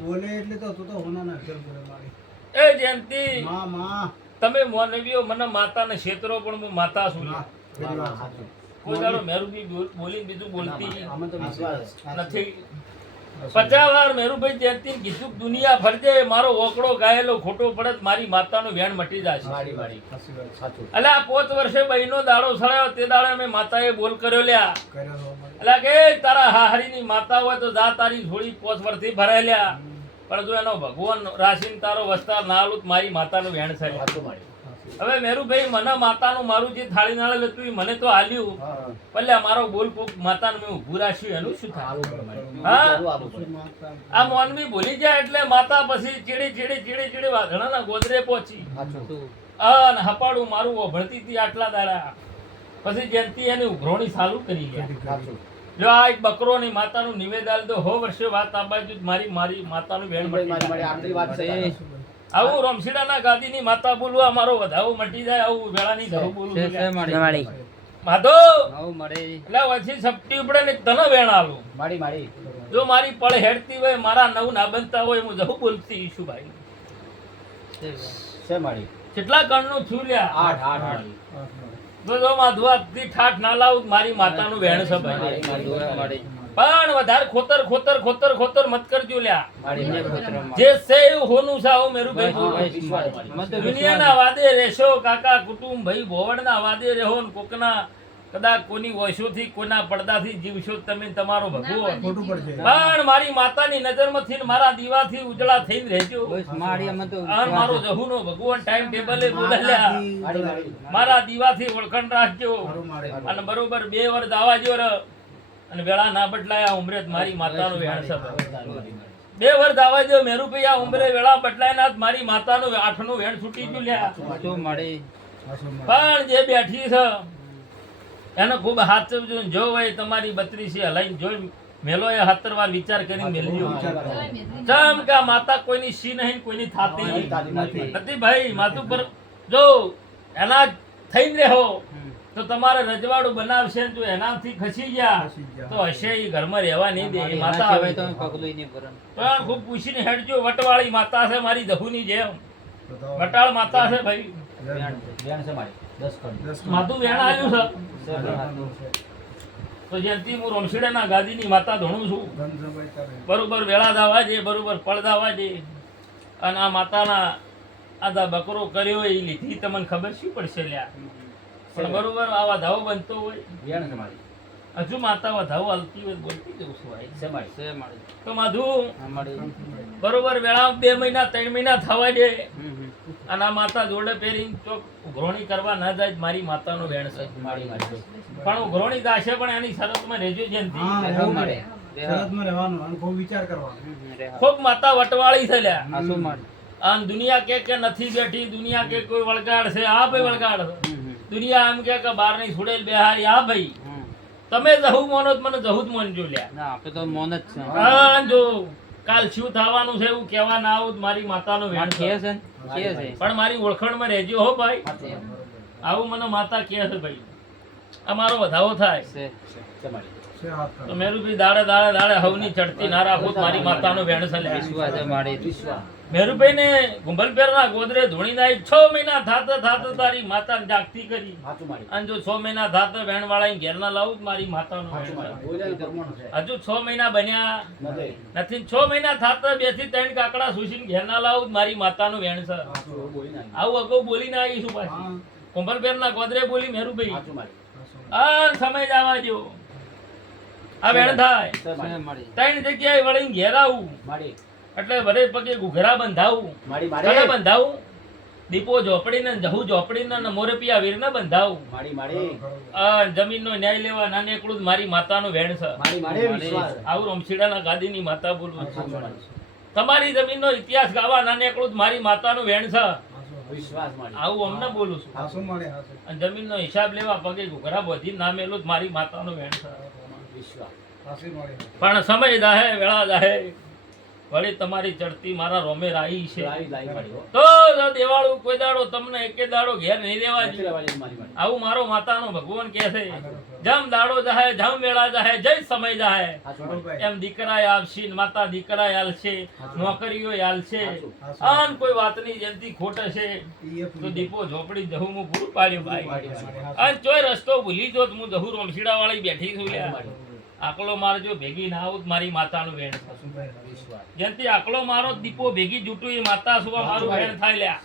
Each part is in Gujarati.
બોલે એટલે તો તું તો હોના ના અક્ષર બોલે મારી. એ જયંતિ! તમે મોનવીઓ મને માતાને ક્ષેત્રો પણ હું માતા છું કોઈ દાડો મેરુબી બોલ- બોલી બીજું બોલતી અમે તો વિશ્વાસ નથી. પચાસ વાર મેરુભાઈ જયંતિ કીધું દુનિયા ફરજે મારો ઓકડો ગાયેલો ખોટો પડત મારી માતાનું વેણ મટી જશે. એટલે આ પોચ વર્ષે બહેનો દાડો સળાયો તે દાડે મેં માતાએ બોલ કર્યો લ્યા. એટલે કે તારા હાહરીની માતા હોય તો જા તારી થોડી પોત વર્ષથી ભરાય લ્યા. પણ જો એનો ભગવાન રાશિન તારો વસ્તાર ના આલું મારી માતાનું વેણ છે. હવે મેરુભાઈ મને માતાનું મારું જે થાળી નાળે હતું એ મને તો હાલ્યું એટલે મારો બોલ કોક માતાને મેં ઊભું રાખ્યું એનું શું થાય? આ મોનવી ભૂલી જાય એટલે માતા પછી ચીડી ચીડી ચીડી ચીડી વાઘણાના ગોદરે પહોંચી. અને હપાડું મારું ઓભળતી હતી આટલા દાડા. પછી જયંતિ એની ઉઘરોણી ચાલુ કરી ગયા. જો આ એક બકરો ની માતાનું નિવેદ આલ દો. હો વર્ષે વાત આ બાજુ મારી મારી માતાનું વેણ મારી મટી મારી આટલી વાત છે આવું રમશીડાના ગાદીની માતા બોલવા મારો વધાવો મટી જાય આવું વેળાની ધરું બોલું છે, છે માધો! આવું મળે. એટલે પછી સપટી ઉપડે ને તને વેણ આલું. મારી મારી. જો મારી પળ હેડતી હોય મારા નવ ના બનતા હોય હું જવું બોલતી ઈશુ ભાઈ. છે. છે મારી. કેટલા કણનું નું લ્યા? આઠ આઠ જો જો માધુ આજથી ઠાઠ ના લાવું મારી માતાનું વેણ છે ભાઈ. પણ વધારે ખોતર ખોતર ખોતર ખોતર મત કરજો લ્યા. જે સેવ હોનું છે આવું મેરું ભાઈ. દુનિયાના વાદે રહેશો કાકા કુટુંબ ભાઈ ભોવડના વાદે રહો ને કોકના કદાચ કોની વોશોથી કોઈના પડદાથી જીવશો તમે તમારો ભગવો. પણ મારી માતાની નજરમાંથી ને મારા દીવાથી ઉજળા થઈને રહેજો. મારી મારો જહુનો ભગવાન ટાઈમ ટેબલે મારા દીવા થી મારા દીવાથી ઓળખણ રાખજો. અને બરોબર બે વર્ષ આવા જો ર. અને વેળા ના બદલાયા ઉમરે મારી માતાનો વેણ છે. બે વર્ષ આવા જો મેરુભાઈ આ ઉમરે વેળા બદલાય ના મારી માતાનો આઠનો વેણ છૂટી ગયું લ્યા. પણ જે બેઠી છે એને ખૂબ હાથ ચવજો ને જો હોય તમારી બત્રીસી હલાઈને જોઈ મેલો એ હતર વાર વિચાર કરીને મેલ્યો. ચમ કે આ માતા કોઈની સી નહીં કોઈની થાતી નથી. નથી ભાઈ માથું પર જો એના જ થઈને રહો. તો તમારે રજવાડું બનાવશે તો જો એનાથી ખસી ગયા તો હશે એ ઘરમાં રહેવા નહીં દે માતા આવે. તો. પણ ખૂબ પૂછીને હેડજો વટવાળી માતા છે મારી દહુની જેમ. વટાળ માતા છે ભાઈ. માથું વેણ આવ્યું છે. તો જેથી હું રમશીડાના ગાદીની માતા ધણું છું. બરોબર વેળા દાવા છે બરોબર પળ દાવા છે અને આ માતાના આ બકરો કર્યો એ લીધી તમને ખબર શું પડશે લ્યા? પણ બરોબર આ વધાવો બનતો હોય બેન છે હજુ માતા વધાવો હાલતી હોય બોલતી જવું છું ભાઈ છે મારી. છે મારી. તો માધુ બરોબર વેળા બે મહિના ત્રણ મહિના થવા દે. અને આ માતા જોડે પહેરી ચોક ઉઘરોણી કરવા ના જાય મારી માતાનો વેણ છે મારી મારી. પણ ઉઘરોણી ગાશે પણ એની શરતમાં રહેજો જેમ જેનથી રહેવું મળે. પડે. શરતમાં રહેવાનું અને ખૂબ માતા વટવાળી છે લ્યા આ શું મારી? આમ દુનિયા કે કે નથી બેઠી દુનિયા કે કોઈ વળગાડ છે આ ભાઈ વળગાડ છે. દુનિયા એમ કે બારની છોડેલ બેહારી આ ભાઈ. તમે જહુ મોનો મને જહુ જ મોનજો લ્યા. ના આપણે તો મોન જ છે. હા જો કાલ શું થવાનું છે એવું કહેવા ના આવું મારી માતાનો વેણ કે છે કે છે. પણ મારી ઓળખાણમાં રહેજો હો ભાઈ. આવું મને માતા કે છે ભાઈ. અમારો વધાવો થાય. છે છે મારી. છે હાથ તો. મેરુભાઈ દાડે દાડે દાડે હવની ચડતી ના રાખો મારી માતાનો વેણ વિશ્વાસ છે મારી વિશ્વાસ. મેરુભાઈ ને ગુંભલપેરના ગોદરે ધોણી નાઈ છ મહિના થાતે થાતે તારી માતાને જાગતી કરી અને જો છ મહિના થાતે વેણ વાળા ઘેર ના લાવું મારી માતાનો. હજુ છ મહિના બન્યા નથી. છ મહિના થાતે બેથી ત્રણ કાકડા સુશીને ઘેર ના લાવું તો મારી માતાનું વેણ છે સાચું એવું બોલી નાખી. આવું અગાઉ બોલીને ના આવીશું પાછી કુંભલપેરના ગોદરે બોલી મેરુભાઈ. આ સમય જવા દો આ વેણ થાય. ત્રણ જગ્યાએ વળીને ઘેરાવું. એટલે ભરે પગે ઘૂઘરા બંધાવું. કને બંધાવું. દીપો ઝોપડીને ને જહુ ઝોપડીને ને મોરપિયા વીરને બંધાવું. મારી મારી. આ જમીનનો ન્યાય લેવા નાને એકલું જ મારી માતાનું વેણ છે. આવું રમશીડાના ગાદીની માતા બોલવું. તમારી જમીનનો ઇતિહાસ ગાવા નાને એકલું જ મારી માતાનું વેણ છે. આવું અમને બોલું છું. જમીનનો હિસાબ લેવા પગે ઘૂઘરા બધી નામેલું જ મારી માતાનું વેણ છે. પણ સમય દાહે વેળા દાહે વળી તમારી ચડતી મારા રોમે રાઈ છે. તો દેવાળું કોઈ દાડો તમને એકે દાડો ઘેર નહીં મારી. આવું મારો માતાનો ભગવાન કહે છે. જમ દાડો જાહે જમ વેળા જાહે જય સમય જાહે. એમ દીકરાએ આવશે માતા દીકરાએ આલશે નોકરીઓ આલશે. આન કોઈ વાતની જલ્દી ખોટ હશે તો દીપો ઝોપડી જહું હું પૂરું પાડ્યું ભાઈ. અને ચોય રસ્તો ભૂલી જોત હું જહું રોમશીડા વાળી બેઠી છું લ્યા. સાચું. આકલો મારજો ભેગી ના આવું તો મારી માતાનું વેણ થશે જેનથી આકલો મારો દીપો ભેગી જૂટું એ માતા સુવા મારું વેણ થાય લ્યા.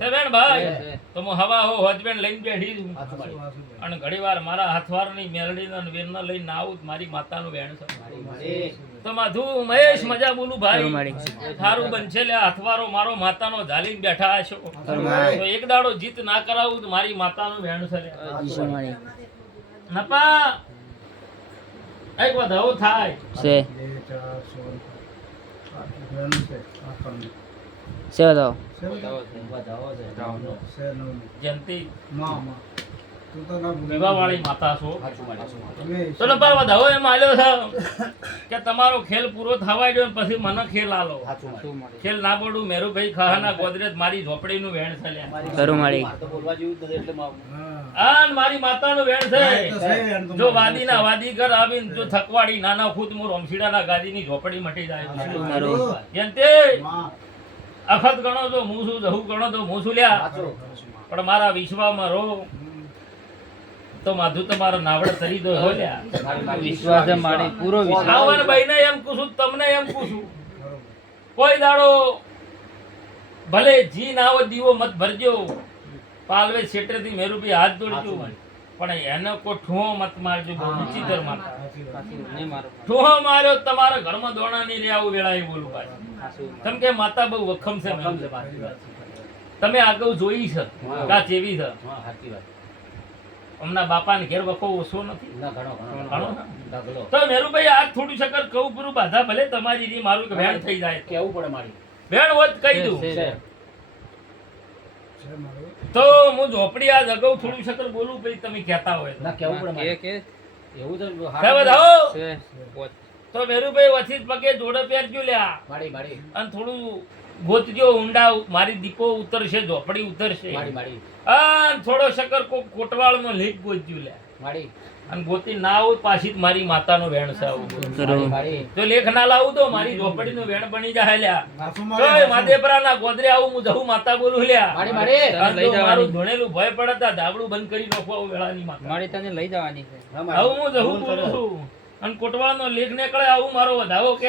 છે બેન ભાઈ. તો હું હવા હો હસબેન્ડ લઈને બેઠી છું. અને ઘડીવાર મારા હાથવારની મેલડીના વેરના લઈને ના આવું મારી માતાનું વેણ છે. તો માધુ મહેશ મજા બોલું ભાઈ. થારું બનશે લે હાથવારો મારો માતાનો ઝાલીને બેઠા હશો. તો એક દાડો જીત ના કરાવું તો મારી માતાનું વેણ છે. નપા એક વધારો થાય. છે. છે. વધાવો છે. છે નવનું. જયંતિ. માં, માં. તું તો ના ભૂલે. વિવાહ વાળી માતા છો. વધાવો એમ આલ્યો છે. કે તમારો ખેલ પૂરો થવા ગયો પછી મને ખેલ આલો. ખેલ ના પડું મેરુભાઈ ખાના ગોદરેજ મારી ઝોપડીનું વેણ છે ખરું મારી. બોલવા જેવું એટલે મારું. હા. આ ને મારી માતાનો વેણ છે જો. વાદીના વાદી ઘર આવીને જો થકવાડી નાના ખુદ હું રમશીડાના ગાદીની ઝોપડી મટી જાય. જયંતિ માં. અખત ગણો તો હું શું જહુ ગણો તો હું શું લ્યા પણ મારા વિશ્વામાં રહો તો માધુ તમારો નાવડ તરી દો હો લ્યા વિશ્વાસ મારી. પૂરો વિશ્વાસ આવન ભાઈને એમ કુછું તમને એમ પૂછું કોઈ દાડો ભલે જી નાવો દીવો મત ભરજો પાલવે શેઠેથી મેરુભાઈ હાથ જોડજો પણ એનો કો ઠોહો મત મારજો બહુ. વિચિત્ર માતા. ઠુઓ માર્યો તમારા ઘરમાં દોણા નહીં રે આવું વેળાએ બોલું પાછું. સાચું કે માતા બહુ વખમ છે તમે આગળ જોઈ છે કા જેવી છે. હમણાં બાપાને ઘેર વખો ઓછો નથી? ઘણો. તો મેરુભાઈ આ થોડું શકર કહું પૂરું બાધા ભલે તમારી રી મારું કે વેણ થઈ જાય. કેવું પડે મારી? વેણ હોત કહી દઉં. તો હું ઝોપડી આ અગાઉ થોડું શકર બોલું પછી તમે કહેતા હોય ના કેવું પડે કે એવું છે. તો મેરુભાઈ વચ્ચે પગે જોડે પહેરજો લ્યા. માડી માડી અને થોડું ગોતજો ઊંડા મારી દીપો ઉતરશે ઝોપડી ઉતરશે. મારી માડી અને થોડો શકર કોક કોટવાળનો લેખ ગોતજો લ્યા. મારી. અને ગોતી ના આવું પાછી મારી માતાનો વેણ છે આવું. જો લેખ ના લાવું તો મારી ઝોપડીનું વેણ બની જાય લ્યા. માધેપરા. માદેપરાના ગોદરે આવું હું જહું માતા બોલું લ્યા. મારી ધોણેલું ભય પડતા ધાબડું બંધ કરી નાખો આવું વેળાની માતા. મારી તને લઈ જવાની છે. આવું હું જહું બોલું છું. અને કોટવાળનો લેખ નીકળે આવું મારો વધાવો કે.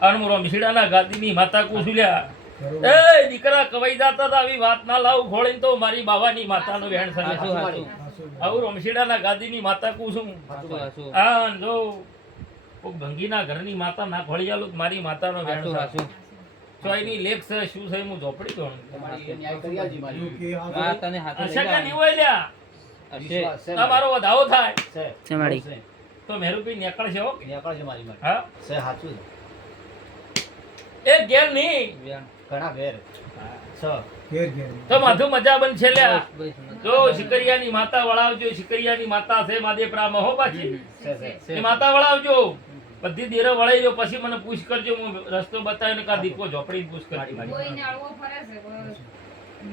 અને હું રમશીડાના ગાદીની માતા કુશું લ્યા. એ દીકરા કવાઈ જાતા હતા આવી વાત ના લાવું ખોળીને તો મારી બાવાની માતાનો વેણ હાસુ. આવું રમશીડાના ગાદીની માતા કુશું છું. હા જો કોક ભંગીના ઘરની માતા ના ખોળિયાલું તો મારી માતાનો વેણ તો એની લેખ છે શું છે હું ઝોપડી દઉં તમારી વધાવો થાય. તો મેરુભાઈ નીકળશે હો. નીકળજે મારી મારી. હા. છે સાચું. એ ઘેર નહીં. ઘણા ઘેર. છે. તો મધુ મજા બનશે લ્યા. તો શિકરિયા જો શિકરિયાની માતા વળાવજો શિકરિયાની માતા છે માદેપરા મહો પાછી. છે, છે. છે. એ માતા વળાવજો. બધી દેરો વળાઈ જો પછી મને પૂછ કરજો હું રસ્તો બતાવીને કા દીપો ઝોપડી પૂછ કરજો.